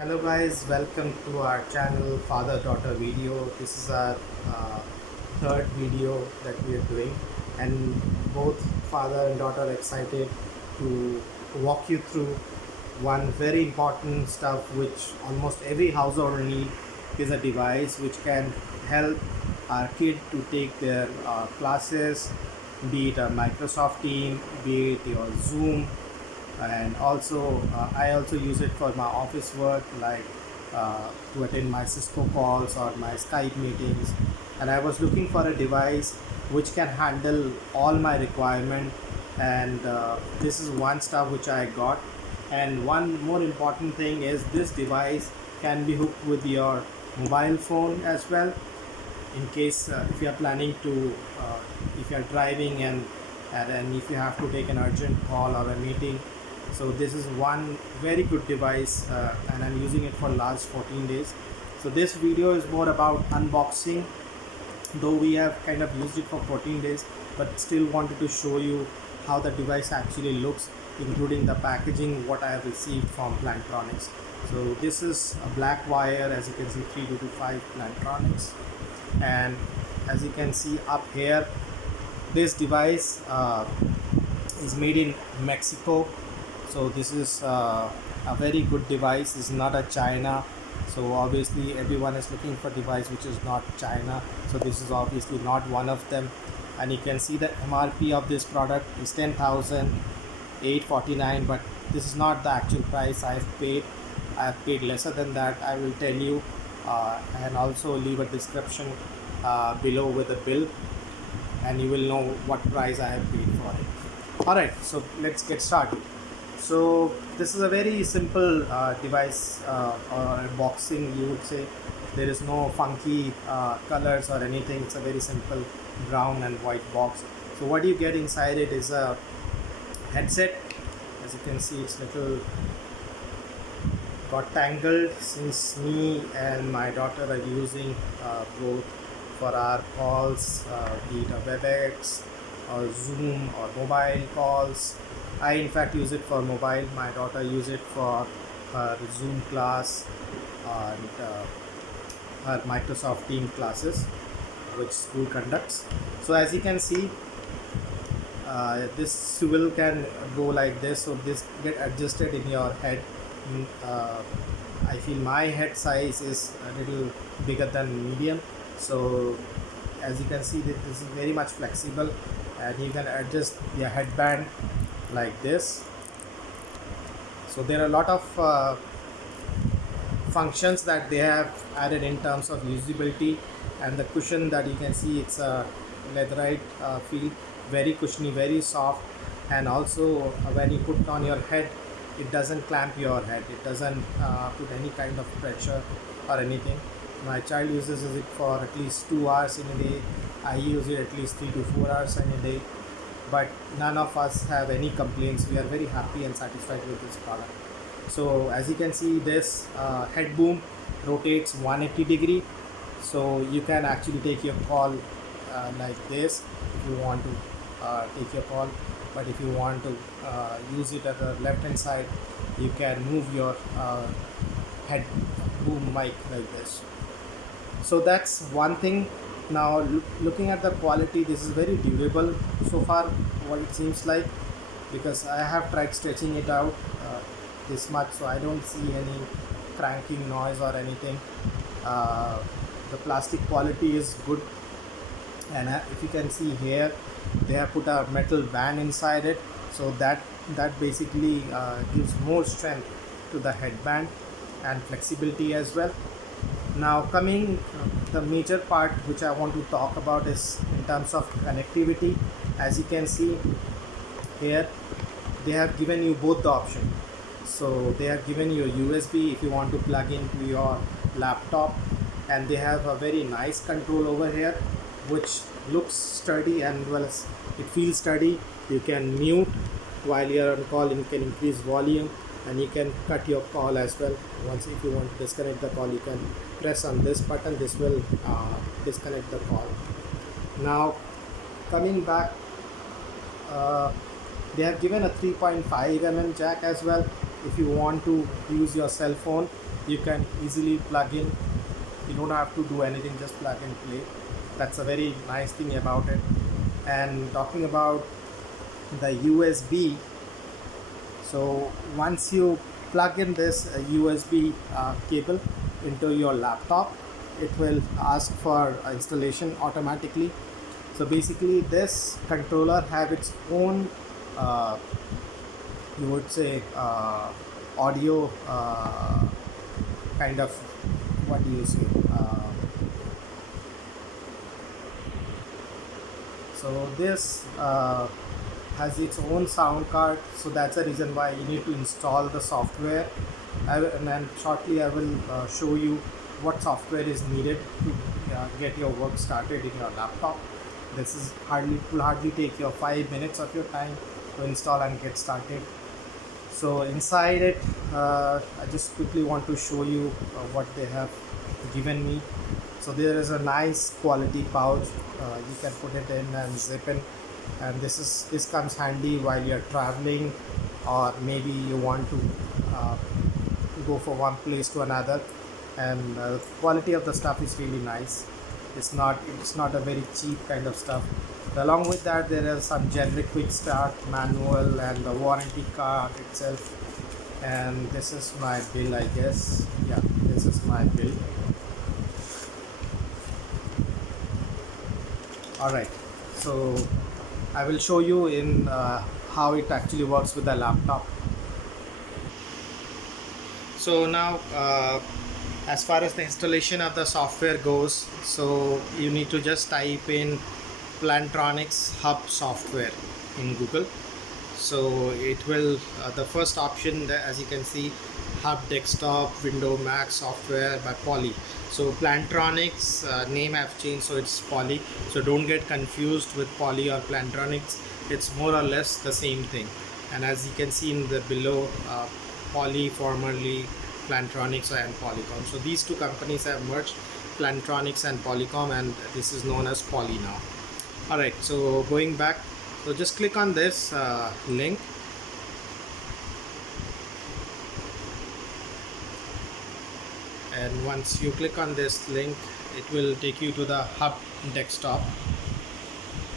Hello guys, welcome to our channel father-daughter video. This is our third video that we are doing, and both father and daughter are excited to walk you through one very important stuff which almost every household will need is a device which can help our kid to take their classes, be it a Microsoft Team, be it your Zoom, and also I also use it for my office work, like to attend my Cisco calls or my Skype meetings. And I was looking for a device which can handle all my requirement, and this is one stuff which I got. And one more important thing is this device can be hooked with your mobile phone as well, in case if you are planning to if you are driving and if you have to take an urgent call or a meeting. So this is one very good device, and I'm using it for last 14 days. So this video is more about unboxing, though we have kind of used it for 14 days, but still wanted to show you how the device actually looks, including the packaging what I have received from Plantronics. So this is a black wire, as you can see, 3225 Plantronics. And as you can see up here, this device is made in Mexico. So this is a very good device. It's not a China, so obviously everyone is looking for device which is not China, so this is obviously not one of them. And you can see the MRP of this product is 10,849, but this is not the actual price I have paid. I have paid lesser than that, I will tell you, and also leave a description below with a bill, and you will know what price I have paid for it. Alright, so let's get started. So this is a very simple device, or unboxing, you would say. There is no funky colors or anything. It's a very simple brown and white box. So what you get inside it is a headset. As you can see, it's little got tangled, since me and my daughter are using both for our calls, be it a WebEx or Zoom or mobile calls. I in fact use it for mobile. My daughter use it for her Zoom class and her Microsoft Team classes which school conducts. So as you can see, this swivel can go like this, so this get adjusted in your head. I feel my head size is a little bigger than medium, so as you can see, this is very much flexible, and you can adjust your headband like this. So there are a lot of functions that they have added in terms of usability. And the cushion that you can see, it's a leatherite feel, very cushiony, very soft. And also when you put on your head, it doesn't clamp your head, it doesn't put any kind of pressure or anything. My child uses it for at least 2 hours in a day. I use it at least 3 to 4 hours in a day, but none of us have any complaints. We are very happy and satisfied with this product. So as you can see, this head boom rotates 180-degree, so you can actually take your call like this if you want to take your call. But if you want to use it at the left hand side, you can move your head boom mic like this. So that's one thing. Now looking at the quality, this is very durable so far, what it seems like, because I have tried stretching it out this much, so I don't see any cranking noise or anything. The plastic quality is good, and if you can see here, they have put a metal band inside it, so that basically gives more strength to the headband and flexibility as well. Now coming the major part which I want to talk about is in terms of connectivity. As you can see here, they have given you both the option. So they have given you a USB if you want to plug into your laptop, and they have a very nice control over here which looks sturdy, and well as it feels sturdy. You can mute while you're on call, you can increase volume, and you can cut your call as well. Once if you want to disconnect the call, you can press on this button. This will disconnect the call. Now coming back, they have given a 3.5 mm jack as well if you want to use your cell phone You can easily plug in. You don't have to do anything, just plug and play. That's a very nice thing about it. And talking about the USB, so once you plug in this USB cable into your laptop, it will ask for installation automatically. So basically this controller have its own you would say audio kind of, what do you say, so this has its own sound card, so that's the reason why you need to install the software. And then shortly I will show you what software is needed to get your work started in your laptop. This is will hardly take your 5 minutes of your time to install and get started. So inside it, I just quickly want to show you what they have given me. So there is a nice quality pouch. You can put it in and zip in, and this comes handy while you're traveling, or maybe you want to go from one place to another. And quality of the stuff is really nice. It's not a very cheap kind of stuff. Along with that, there is some generic quick start manual and the warranty card itself. And this is my bill, I guess. Yeah, this is my bill. All right, so I will show you in how it actually works with the laptop. So now as far as the installation of the software goes, so you need to just type in Plantronics Hub software in Google. So it will the first option that, as you can see, Hub Desktop Window Mac software by Poly. So Plantronics name have changed, so it's Poly. So don't get confused with Poly or Plantronics. It's more or less the same thing. And as you can see in the below, Poly formerly Plantronics and Polycom. So these two companies have merged, Plantronics and Polycom, and this is known as Poly now. Alright, so going back, so just click on this link, and once you click on this link, it will take you to the Hub Desktop,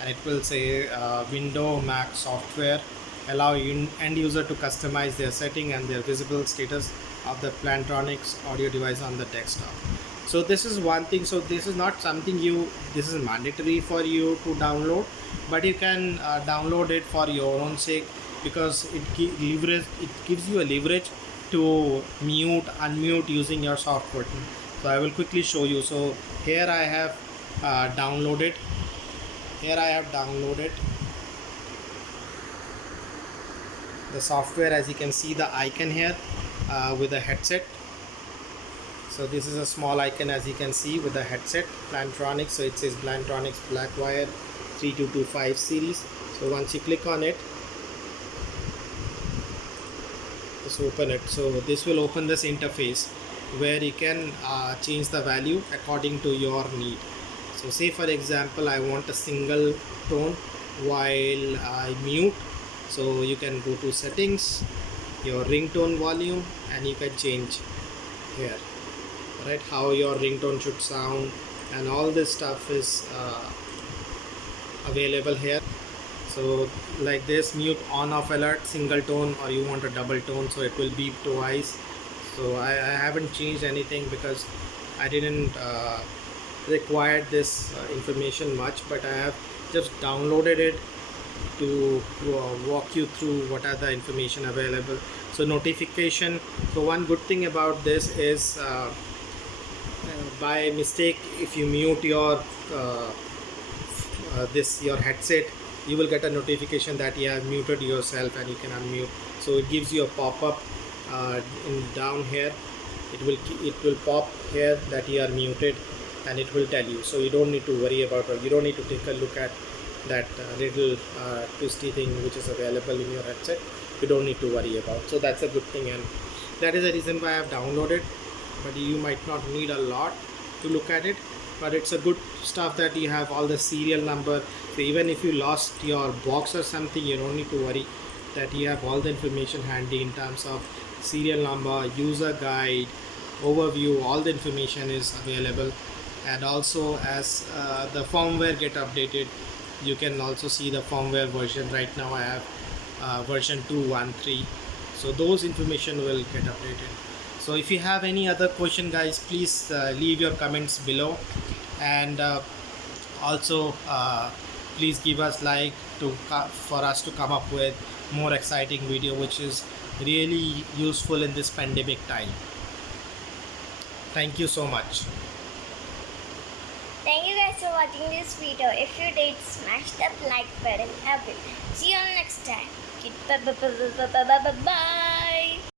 and it will say Window Mac software, allow end user to customize their setting and their visible status of the Plantronics audio device on the desktop. So this is one thing. So this is not something this is mandatory for you to download, but you can download it for your own sake, because it gives you a leverage to mute unmute using your soft button. So I will quickly show you. So here I have downloaded the software. As you can see the icon here with a headset. So this is a small icon, as you can see, with the headset, Plantronics. So it says Plantronics Blackwire 3225 series. So once you click on it, just open it. So this will open this interface where you can change the value according to your need. So say for example, I want a single tone while I mute. So you can go to settings, your ringtone volume, and you can change here, right, how your ringtone should sound, and all this stuff is available here. So like this, mute on off alert, single tone, or you want a double tone, so it will beep twice. So I haven't changed anything because I didn't require this information much, but I have just downloaded it to walk you through what are the information available. So notification. So one good thing about this is by mistake, if you mute your your headset, you will get a notification that you have muted yourself and you can unmute. So it gives you a pop-up down here. It will pop here that you are muted, and it will tell you. So you don't need to worry about, or you don't need to take a look at that little twisty thing which is available in your headset. You don't need to worry about. So that's a good thing, and that is the reason why I have downloaded. But you might not need a lot to look at it, but it's a good stuff that you have all the serial number. So even if you lost your box or something, you don't need to worry, that you have all the information handy in terms of serial number, user guide, overview, all the information is available. And also as the firmware get updated, you can also see the firmware version. Right now I have version 213, so those information will get updated. So if you have any other question, guys, please leave your comments below. And also please give us like for us to come up with more exciting video which is really useful in this pandemic time. Thank you so much. Thank you guys for watching this video. If you did, smash that like button. I will see you on next time. Bye.